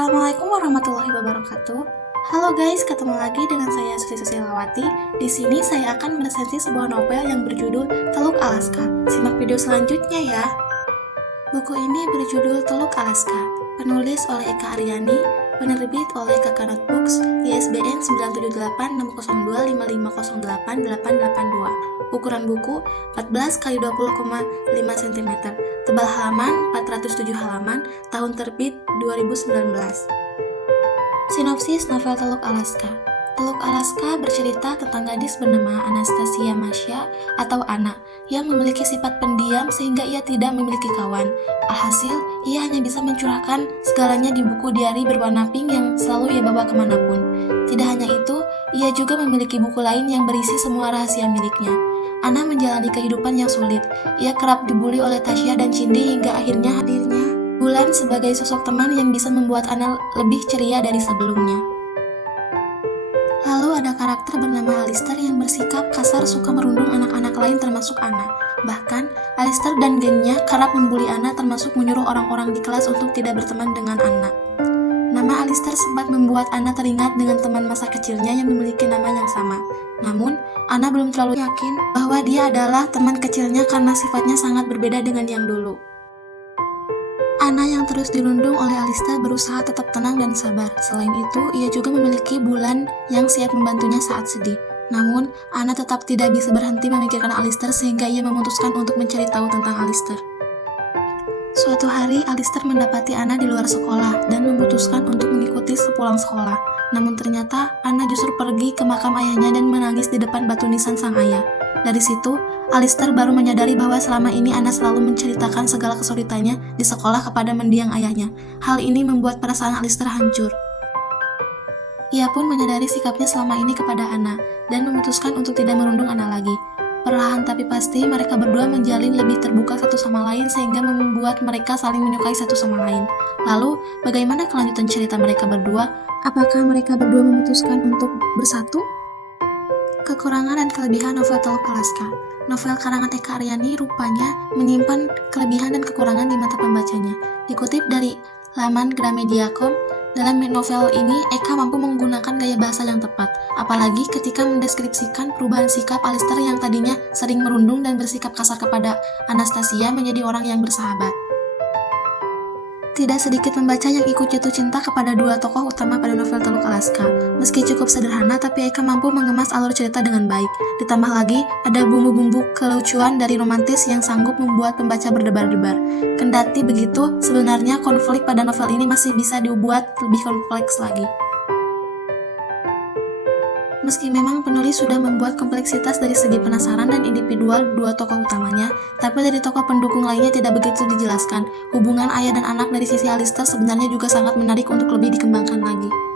Assalamualaikum warahmatullahi wabarakatuh. Halo guys, ketemu lagi dengan saya Susi Susilawati. Di sini saya akan meresensi sebuah novel yang berjudul Teluk Alaska. Simak video selanjutnya ya. Buku ini berjudul Teluk Alaska, penulis oleh Eka Aryani, penerbit oleh Kakanot Books, ISBN 9786055088882. Ukuran buku 14 x 20,5 cm. Tebal halaman 407 halaman, tahun terbit 2019. Sinopsis novel Teluk Alaska. Teluk Alaska bercerita tentang gadis bernama Anastasia Masya atau Ana yang memiliki sifat pendiam sehingga ia tidak memiliki kawan. Alhasil, ia hanya bisa mencurahkan segalanya di buku diari berwarna pink yang selalu ia bawa kemanapun. Tidak hanya itu, ia juga memiliki buku lain yang berisi semua rahasia miliknya. Ana menjalani kehidupan yang sulit. Ia kerap dibully oleh Tasya dan Cindy hingga akhirnya hadirnya Bulan sebagai sosok teman yang bisa membuat Ana lebih ceria dari sebelumnya. Lalu ada karakter bernama Alistair yang bersikap kasar, suka merundung anak-anak lain termasuk Ana. Bahkan, Alistair dan gengnya kerap membuli Ana termasuk menyuruh orang-orang di kelas untuk tidak berteman dengan Ana. Nama Alistair sempat membuat Ana teringat dengan teman masa kecilnya yang memiliki nama yang sama. Namun, Ana belum terlalu yakin bahwa dia adalah teman kecilnya karena sifatnya sangat berbeda dengan yang dulu. Ana yang terus dirundung oleh Alistair berusaha tetap tenang dan sabar. Selain itu, ia juga memiliki Bulan yang siap membantunya saat sedih. Namun, Ana tetap tidak bisa berhenti memikirkan Alistair sehingga ia memutuskan untuk mencari tahu tentang Alistair. Suatu hari, Alistair mendapati Ana di luar sekolah dan memutuskan untuk mengikuti sepulang sekolah. Namun ternyata, Ana justru pergi ke makam ayahnya dan menangis di depan batu nisan sang ayah. Dari situ, Alistair baru menyadari bahwa selama ini Ana selalu menceritakan segala kesulitannya di sekolah kepada mendiang ayahnya. Hal ini membuat perasaan Alistair hancur. Ia pun menyadari sikapnya selama ini kepada Ana dan memutuskan untuk tidak merundung Ana lagi. Perlahan tapi pasti, mereka berdua menjalin lebih terbuka satu sama lain sehingga membuat mereka saling menyukai satu sama lain. Lalu, bagaimana kelanjutan cerita mereka berdua? Apakah mereka berdua memutuskan untuk bersatu? Kekurangan dan kelebihan novel Teluk Alaska. Novel karangan Eka Aryani rupanya menyimpan kelebihan dan kekurangan di mata pembacanya. Dikutip dari laman Gramedia.com, dalam novel ini Eka mampu menggunakan gaya bahasa yang tepat, apalagi ketika mendeskripsikan perubahan sikap Alistair yang tadinya sering merundung dan bersikap kasar kepada Anastasia menjadi orang yang bersahabat. Tidak sedikit pembaca yang ikut jatuh cinta kepada dua tokoh utama pada novel Teluk Alaska. Meski cukup sederhana, tapi Eka mampu mengemas alur cerita dengan baik. Ditambah lagi, ada bumbu-bumbu kelucuan dari romantis yang sanggup membuat pembaca berdebar-debar. Kendati begitu, sebenarnya konflik pada novel ini masih bisa dibuat lebih kompleks lagi. Meski memang penulis sudah membuat kompleksitas dari segi penasaran dan individual dua tokoh utamanya, tapi dari tokoh pendukung lainnya tidak begitu dijelaskan. Hubungan ayah dan anak dari sisi Alistair sebenarnya juga sangat menarik untuk lebih dikembangkan lagi.